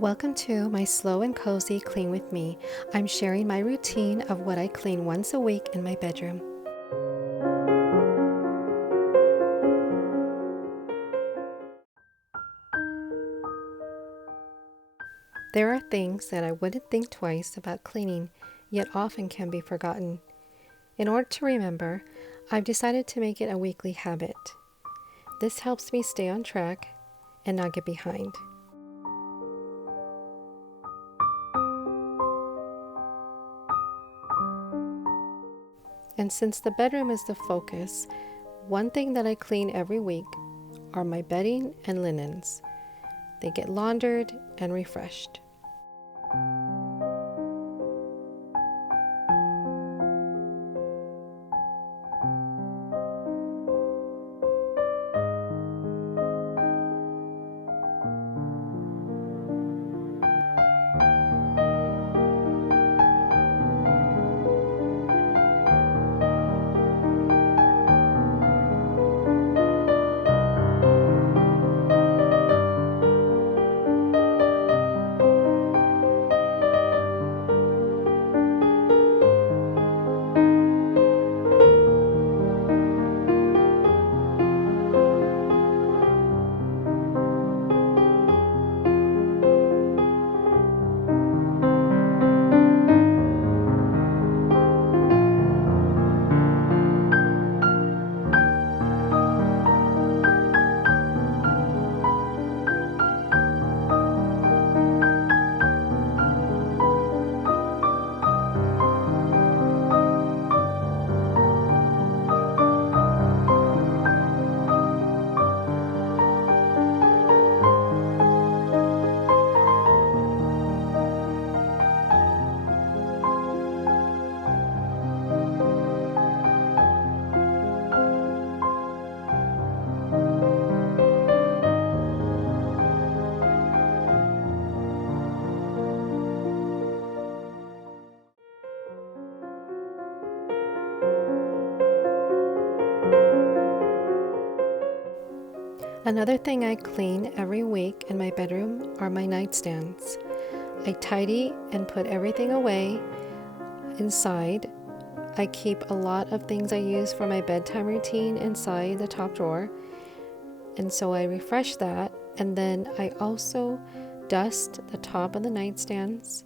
Welcome to my slow and cozy clean with me. I'm sharing my routine of what I clean once a week in my bedroom. There are things that I wouldn't think twice about cleaning, yet often can be forgotten. In order to remember, I've decided to make it a weekly habit. This helps me stay on track and not get behind. And since the bedroom is the focus, one thing that I clean every week are my bedding and linens. They get laundered and refreshed. Another thing I clean every week in my bedroom are my nightstands. I tidy and put everything away inside. I keep a lot of things I use for my bedtime routine inside the top drawer, and so I refresh that, and then I also dust the top of the nightstands.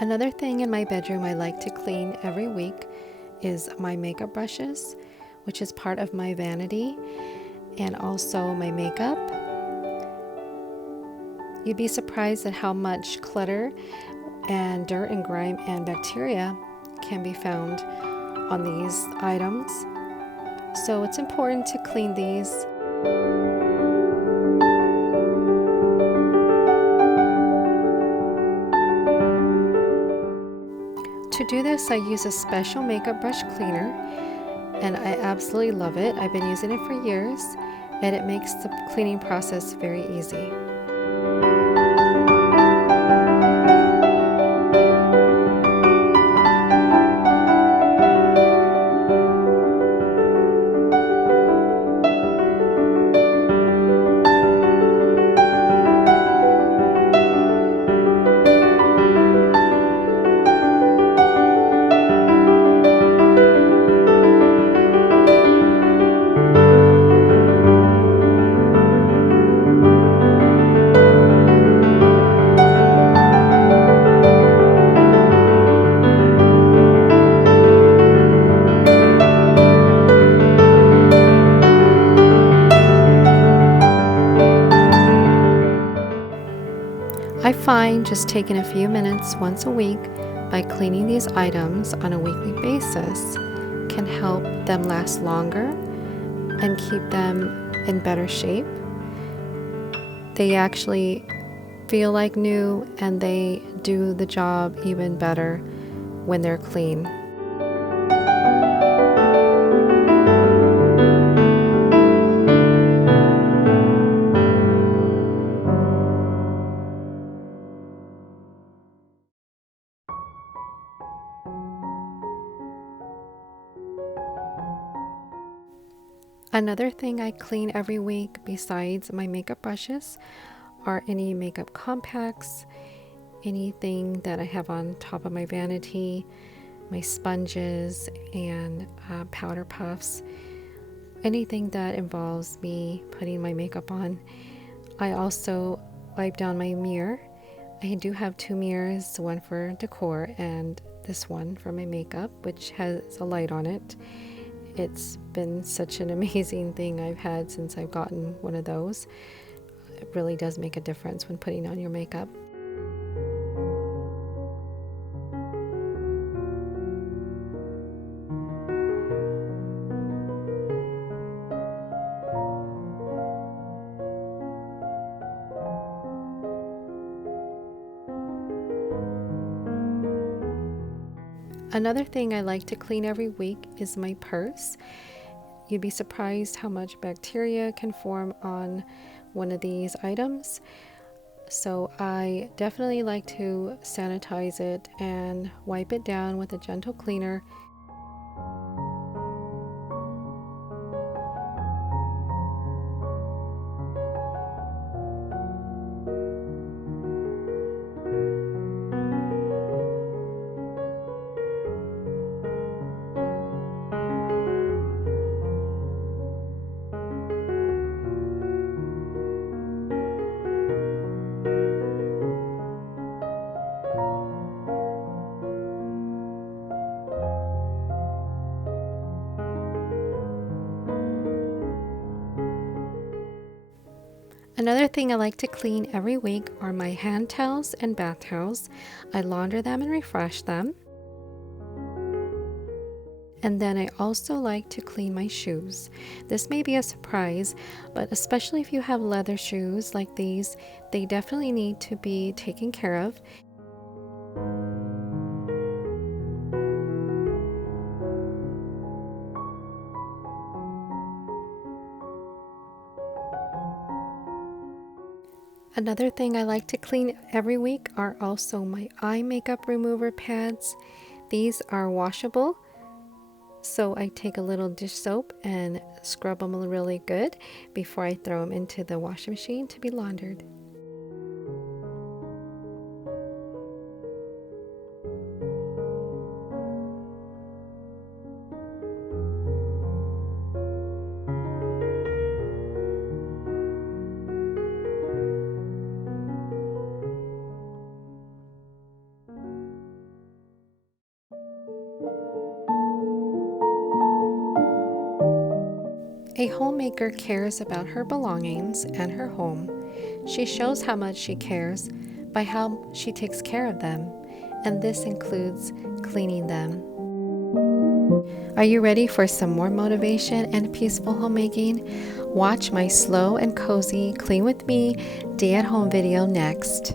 Another thing in my bedroom I like to clean every week is my makeup brushes, which is part of my vanity, and also my makeup. You'd be surprised at how much clutter and dirt and grime and bacteria can be found on these items. So it's important to clean these. To do this, I use a special makeup brush cleaner, and I absolutely love it. I've been using it for years, and it makes the cleaning process very easy. I find just taking a few minutes once a week by cleaning these items on a weekly basis can help them last longer and keep them in better shape. They actually feel like new, and they do the job even better when they're clean. Another thing I clean every week besides my makeup brushes are any makeup compacts, anything that I have on top of my vanity, my sponges and powder puffs, anything that involves me putting my makeup on. I also wipe down my mirror. I do have two mirrors, one for decor and this one for my makeup, which has a light on it. It's been such an amazing thing I've had since I've gotten one of those. It really does make a difference when putting on your makeup. Another thing I like to clean every week is my purse. You'd be surprised how much bacteria can form on one of these items. So I definitely like to sanitize it and wipe it down with a gentle cleaner. Another thing I like to clean every week are my hand towels and bath towels. I launder them and refresh them. And then I also like to clean my shoes. This may be a surprise, but especially if you have leather shoes like these, they definitely need to be taken care of. Another thing I like to clean every week are also my eye makeup remover pads. These are washable, so I take a little dish soap and scrub them really good before I throw them into the washing machine to be laundered. A homemaker cares about her belongings and her home. She shows how much she cares by how she takes care of them, and this includes cleaning them. Are you ready for some more motivation and peaceful homemaking? Watch my slow and cozy Clean with Me day at home video next.